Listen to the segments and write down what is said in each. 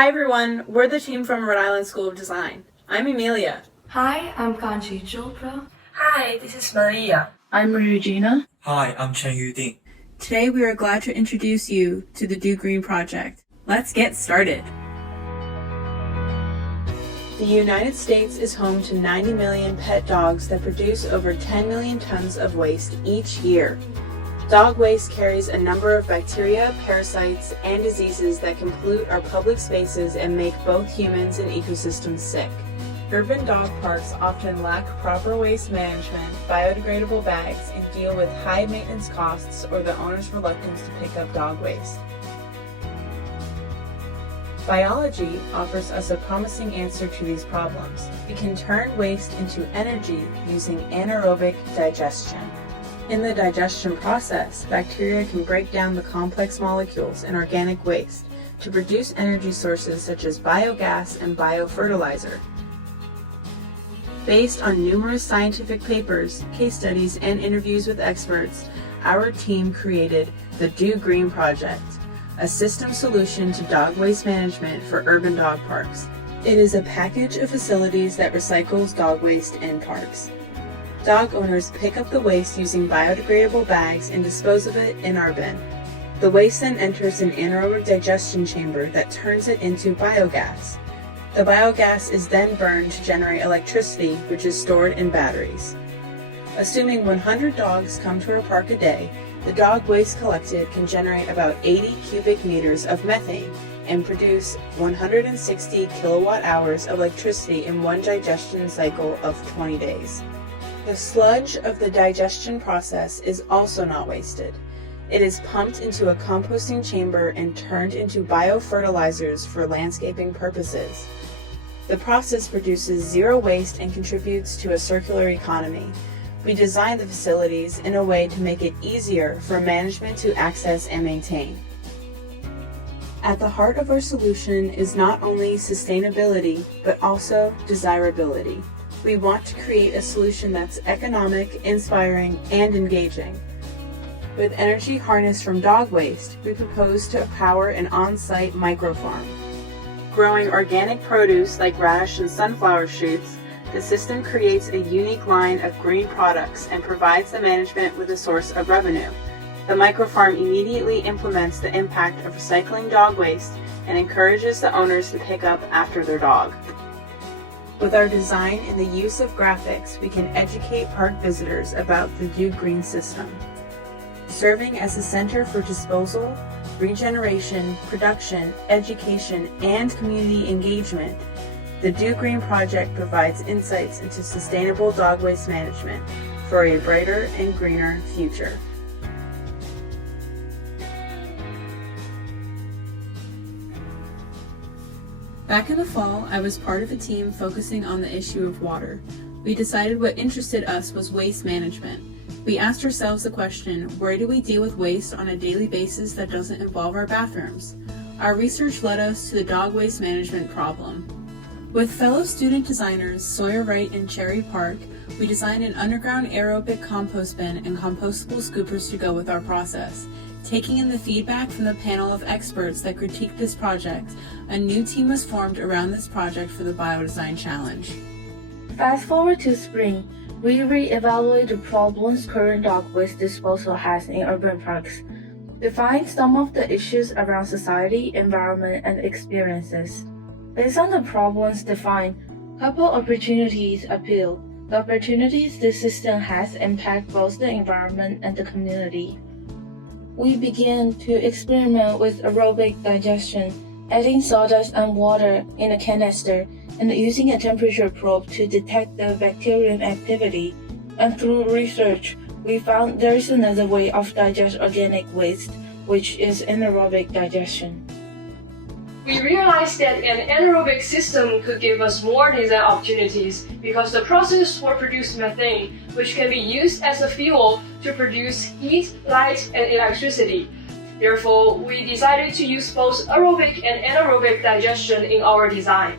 Hi everyone, we're the team from Rhode Island School of Design. I'm Emilia. Hi, I'm Kanchi Chopra. Hi, this is Maria. I'm Regina. Hi, I'm Chen Yuding. Today we are glad to introduce you to the DoGreen project. Let's get started. The United States is home to 90 million pet dogs that produce over 10 million tons of waste each year. Dog waste carries a number of bacteria, parasites, and diseases that can pollute our public spaces and make both humans and ecosystems sick. Urban dog parks often lack proper waste management, biodegradable bags, and deal with high maintenance costs or the owner's reluctance to pick up dog waste. Biology offers us a promising answer to these problems. We can turn waste into energy using anaerobic digestion. In the digestion process, bacteria can break down the complex molecules in organic waste to produce energy sources such as biogas and biofertilizer. Based on numerous scientific papers, case studies, and interviews with experts, our team created the DoGreen project, a system solution to dog waste management for urban dog parks. It is a package of facilities that recycles dog waste in parks. Dog owners pick up the waste using biodegradable bags and dispose of it in our bin. The waste then enters an anaerobic digestion chamber that turns it into biogas. The biogas is then burned to generate electricity, which is stored in batteries. Assuming 100 dogs come to our park a day, the dog waste collected can generate about 80 cubic meters of methane and produce 160 kilowatt hours of electricity in one digestion cycle of 20 days. The sludge of the digestion process is also not wasted. It is pumped into a composting chamber and turned into biofertilizers for landscaping purposes. The process produces zero waste and contributes to a circular economy. We designed the facilities in a way to make it easier for management to access and maintain. At the heart of our solution is not only sustainability, but also desirability. We want to create a solution that's economic, inspiring, and engaging. With energy harnessed from dog waste, we propose to power an on-site microfarm. Growing organic produce like radish and sunflower shoots, the system creates a unique line of green products and provides the management with a source of revenue. The microfarm immediately implements the impact of recycling dog waste and encourages the owners to pick up after their dog. With our design and the use of graphics, we can educate park visitors about the DoGreen system. Serving as a center for disposal, regeneration, production, education, and community engagement, the DoGreen project provides insights into sustainable dog waste management for a brighter and greener future. Back in the fall, I was part of a team focusing on the issue of water. We decided what interested us was waste management. We asked ourselves the question, where do we deal with waste on a daily basis that doesn't involve our bathrooms? Our research led us to the dog waste management problem. With fellow student designers Sawyer Wright and Cherry Park, we designed an underground aerobic compost bin and compostable scoopers to go with our process. Taking in the feedback from the panel of experts that critiqued this project, a new team was formed around this project for the Biodesign Challenge. Fast forward to spring, we re-evaluate the problems current dog waste disposal has in urban parks, define some of the issues around society, environment, and experiences. Based on the problems defined, couple opportunities appeal. The opportunities this system has impact both the environment and the community. We began to experiment with aerobic digestion, adding sawdust and water in a canister and using a temperature probe to detect the bacterial activity. And through research, we found there is another way of digest organic waste, which is anaerobic digestion. We realized that an anaerobic system could give us more design opportunities because the process will produce methane, which can be used as a fuel to produce heat, light, and electricity. Therefore, we decided to use both aerobic and anaerobic digestion in our design.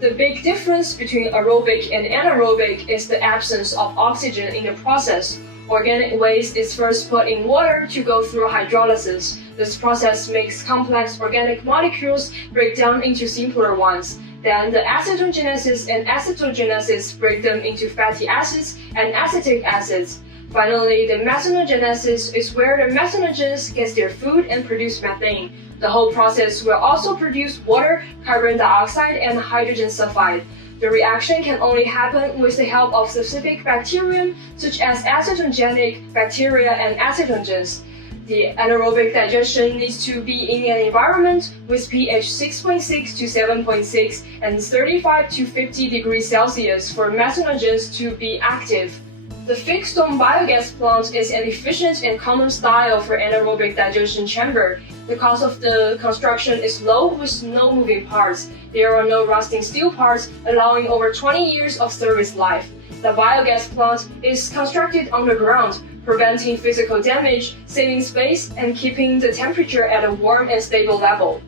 The big difference between aerobic and anaerobic is the absence of oxygen in the process, Organic waste is first put in water to go through hydrolysis. This process makes complex organic molecules break down into simpler ones. Then the acetogenesis and acetogenesis break them into fatty acids and acetic acids. Finally, the methanogenesis is where the methanogens get their food and produce methane. The whole process will also produce water, carbon dioxide, and hydrogen sulfide. The reaction can only happen with the help of specific bacterium, such as acetogenic bacteria and acetogens. The anaerobic digestion needs to be in an environment with pH 6.6 to 7.6 and 35 to 50 degrees Celsius for methanogens to be active. The fixed dome biogas plant is an efficient and common style for anaerobic digestion chamber. The cost of the construction is low with no moving parts. There are no rusting steel parts, allowing over 20 years of service life. The biogas plant is constructed underground, preventing physical damage, saving space, and keeping the temperature at a warm and stable level.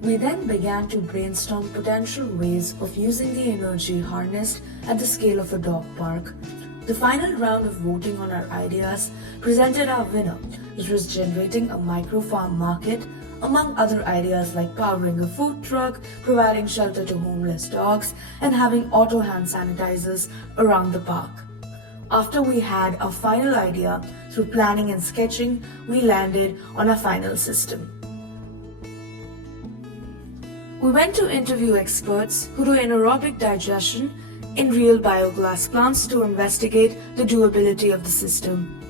We then began to brainstorm potential ways of using the energy harnessed at the scale of a dog park. The final round of voting on our ideas presented our winner, which was generating a micro-farm market, among other ideas like powering a food truck, providing shelter to homeless dogs, and having auto hand sanitizers around the park. After we had our final idea, through planning and sketching, we landed on a final system. We went to interview experts who do anaerobic digestion in real biogas plants to investigate the doability of the system.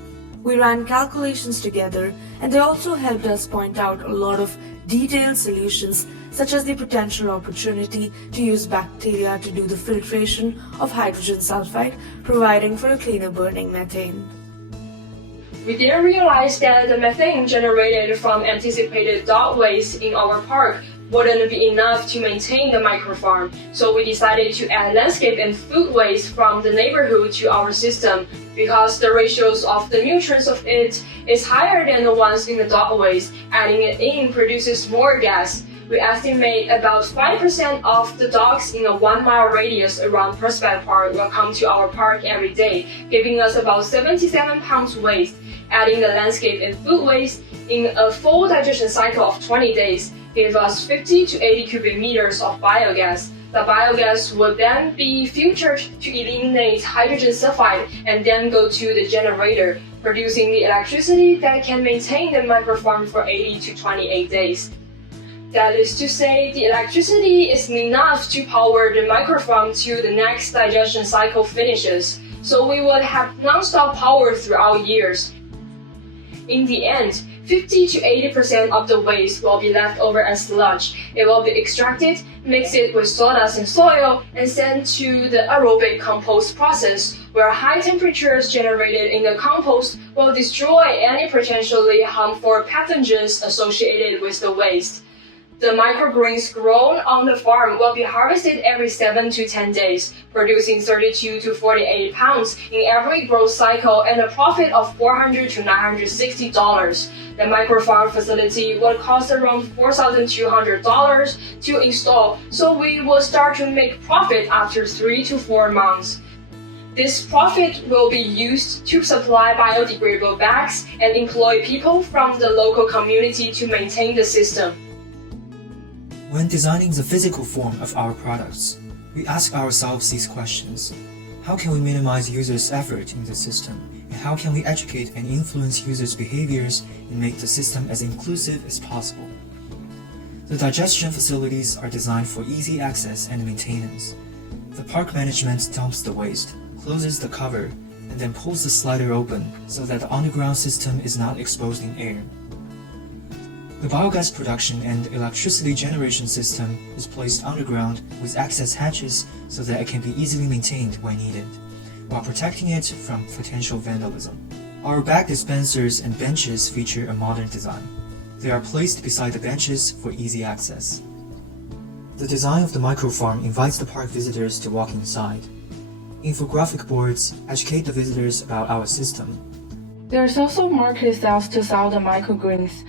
We ran calculations together, and they also helped us point out a lot of detailed solutions, such as the potential opportunity to use bacteria to do the filtration of hydrogen sulfide, providing for a cleaner burning methane. We then realized that the methane generated from anticipated dog waste in our park wouldn't be enough to maintain the microfarm, so we decided to add landscape and food waste from the neighborhood to our system. Because the ratios of the nutrients of it is higher than the ones in the dog waste, adding it in produces more gas. We estimate about 5% of the dogs in a 1-mile radius around Prospect Park will come to our park every day, giving us about 77 pounds waste. Adding the landscape and food waste in a full digestion cycle of 20 days gave us 50 to 80 cubic meters of biogas. The biogas would then be filtered to eliminate hydrogen sulfide and then go to the generator, producing the electricity that can maintain the microfarm for 80 to 28 days. That is to say, the electricity is enough to power the microfarm till the next digestion cycle finishes, so we would have non-stop power throughout years. In the end, 50 to 80% of the waste will be left over as sludge. It will be extracted, mixed with sawdust and soil, and sent to the aerobic compost process, where high temperatures generated in the compost will destroy any potentially harmful pathogens associated with the waste. The microgreens grown on the farm will be harvested every 7 to 10 days, producing 32 to 48 pounds in every growth cycle and a profit of $400 to $960. The microfarm facility will cost around $4,200 to install, so we will start to make profit after 3 to 4 months. This profit will be used to supply biodegradable bags and employ people from the local community to maintain the system. When designing the physical form of our products, we ask ourselves these questions. How can we minimize users' effort in the system? And how can we educate and influence users' behaviors and make the system as inclusive as possible? The digestion facilities are designed for easy access and maintenance. The park management dumps the waste, closes the cover, and then pulls the slider open so that the underground system is not exposed in air. The biogas production and electricity generation system is placed underground with access hatches so that it can be easily maintained when needed, while protecting it from potential vandalism. Our bag dispensers and benches feature a modern design. They are placed beside the benches for easy access. The design of the microfarm invites the park visitors to walk inside. Infographic boards educate the visitors about our system. There's also market sales to sell the microgreens.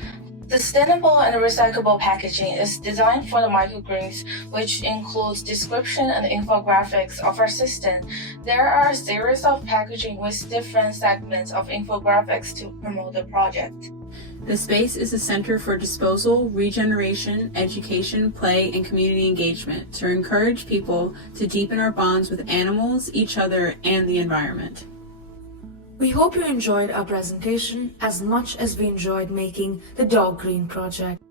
Sustainable and recyclable packaging is designed for the microgreens, which includes description and infographics of our system. There are a series of packaging with different segments of infographics to promote the project. The space is a center for disposal, regeneration, education, play, and community engagement to encourage people to deepen our bonds with animals, each other, and the environment. We hope you enjoyed our presentation as much as we enjoyed making the DoGreen project.